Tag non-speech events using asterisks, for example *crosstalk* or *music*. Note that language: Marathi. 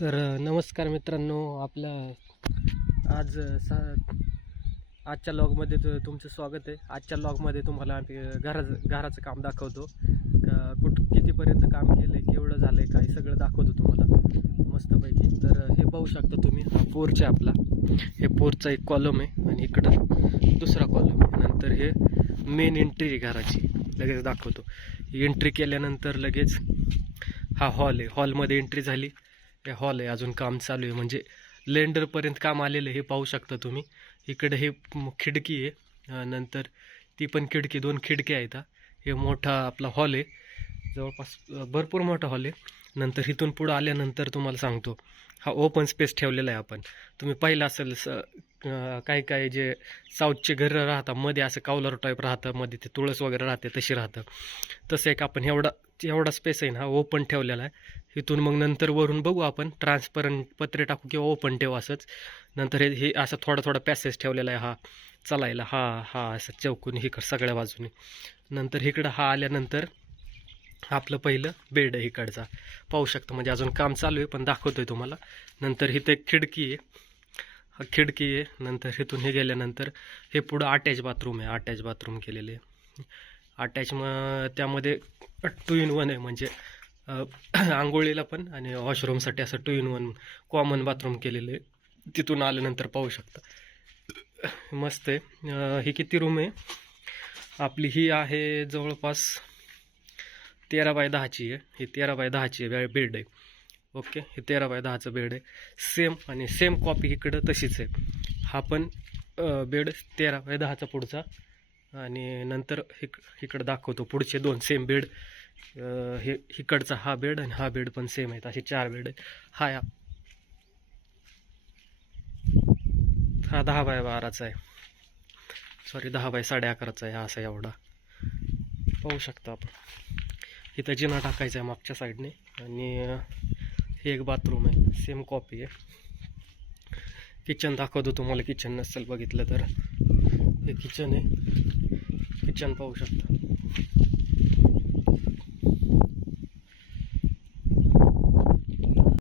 तर नमस्कार मित्रांनो आपल्या आज सा आजच्या लॉगमध्ये तु तुमचं स्वागत आहे. आजच्या लॉगमध्ये तुम्हाला आम्ही घराचं घराचं काम दाखवतो. कुठ कितीपर्यंत काम केलं आहे केवढं झालं आहे काय सगळं दाखवतो तुम्हाला मस्तपैकी. तर हे पाहू शकता तुम्ही हा पोर्च आहे आपला. हे पोरचा एक कॉलम आहे आणि इकडं दुसरा कॉलम आहे. नंतर हे मेन एंट्री आहे घराची. लगेच दाखवतो. एंट्री केल्यानंतर लगेच हा हॉल आहे. हॉलमध्ये एंट्री झाली. हे हॉल आहे अजून काम चालू आहे. म्हणजे लेंडरपर्यंत काम आलेलं हे पाहू शकता तुम्ही. इकडे हे खिडकी आहे. नंतर ती पण खिडकी दोन खिडक्या आहेत हे. मोठा आपला हॉल आहे. जवळपास भरपूर मोठा हॉल आहे. नंतर इथून पुढं आल्यानंतर तुम्हाला सांगतो. हा ओपन स्पेस ठेवलेला आहे आपण. तुम्ही पाहिलं असेल स काय काही काही जे साऊथचे घरं राहतात मध्ये असं कावलर टाईप राहतं मध्ये ते तुळस वगैरे राहते तशी राहतं. तसं एक आपण एवढा एवढा स्पेस आहे ना ओपन ठेवलेला आहे. इथून मग नंतर वरून बघू आपण ट्रान्सपरंट पत्रे टाकू किंवा ओपन ठेवू असंच. नंतर हे हे असं थोडा थोडा पॅसेज ठेवलेला आहे हा. चालायला हा हा असं चौकून इकड सगळ्या बाजूने. नंतर इकडं हा आल्यानंतर आपलं पहिलं बेड आहे इकडचा. पाहू शकता म्हणजे अजून काम चालू आहे पण दाखवतो आहे तुम्हाला. नंतर इथं एक खिडकी आहे. खिडकी आहे. नंतर इथून हे गेल्यानंतर हे पुढं अटॅच बाथरूम आहे. अटॅच बाथरूम केलेले आहे. अटॅच मग त्यामध्ये टू इन वन आहे म्हणजे *clears throat* आंघोळीला पण आणि वॉशरूमसाठी असं two in one common bathroom केलेलं आहे. तिथून आल्यानंतर पाहू शकता. *clears throat* मस्त आहे. ही किती रूम आहे? आपली ही आहे जवळपास तेरा बाय दहाची आहे. ही तेरा बाय दहाची आहे बेड आहे. ओके? हे तेरा बाय दहाचं बेड आहे. सेम आणि सेम कॉपी इकडं तशीच आहे. हा पण बेड तेरा बाय दहाचा पुढचा. आणि नंतर इक इकडं दाखवतो पुढचे दोन सेम बेड हे इकडचा हा बेड आणि हा बेड पण सेम आहेत. असे चार बेड आहेत. हा या. हा दहा बाय बाराचा आहे. सॉरी दहा बाय साडे अकराचा आहे हा असा एवढा. पाहू शकता आपण. इथं जिना टाकायचा आहे मागच्या साईडने आणि हे एक बाथरूम आहे. सेम कॉपी आहे. किचन दाखवतो तुम्हाला. किचन नसेल बघितलं तर. हे किचन आहे. किचन पाहू शकता.